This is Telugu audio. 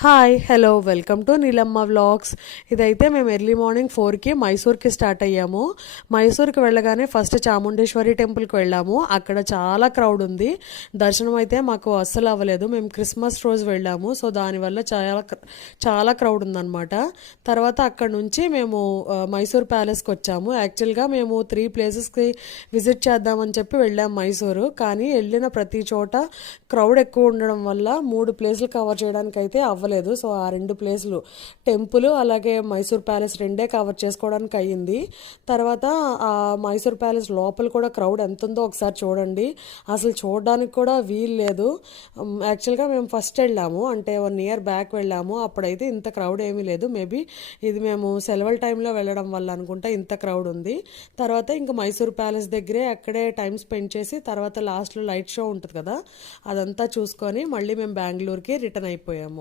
Hi hello welcome to Neelamma vlogs. ఇదైతే మేము ఎర్లీ మార్నింగ్ 4కి మైసూర్కి స్టార్ట్ అయ్యాము. మైసూర్కి వెళ్ళగానే ఫస్ట్ చాముండేశ్వరి టెంపుల్కి వెళ్ళాము. అక్కడ చాలా క్రౌడ్ ఉంది. దర్శనం అయితే మాకు అస్సలు అవ్వలేదు. మేము క్రిస్మస్ రోజు వెళ్ళాము, సో దానివల్ల చాలా క్రౌడ్ ఉందన్నమాట. తర్వాత అక్కడ నుంచి మేము మైసూర్ ప్యాలెస్కి వచ్చాము. యాక్చువల్గా మేము 3 ప్లేసెస్కి విజిట్ చేద్దామని చెప్పి వెళ్ళాము మైసూరు. కానీ వెళ్ళిన ప్రతి చోట క్రౌడ్ ఎక్కువ ఉండడం వల్ల 3 ప్లేసులు కవర్ చేయడానికి అయితే అవ్వలేదు. సో ఆ 2 ప్లేసులు, టెంపుల్ అలాగే మైసూర్ ప్యాలెస్ రెండే కవర్ చేసుకోవడానికి అయ్యింది. తర్వాత ఆ మైసూర్ ప్యాలెస్ లోపల కూడా క్రౌడ్ ఎంత ఉందో ఒకసారి చూడండి. అసలు చూడడానికి కూడా వీలు లేదు. యాక్చువల్గా మేము ఫస్ట్ వెళ్ళాము, అంటే 1 ఇయర్ బ్యాక్ వెళ్ళాము. అప్పుడైతే ఇంత క్రౌడ్ ఏమీ లేదు. మేబీ ఇది మేము సెలవుల టైంలో వెళ్ళడం వల్ల అనుకుంటా ఇంత క్రౌడ్ ఉంది. తర్వాత ఇంకా మైసూర్ ప్యాలెస్ దగ్గరే అక్కడే టైం స్పెండ్ చేసి తర్వాత లాస్ట్లో లైట్ షో ఉంటుంది కదా, అదంతా చూసుకొని మళ్ళీ మేము బెంగళూరుకి రిటర్న్ అయిపోయాము.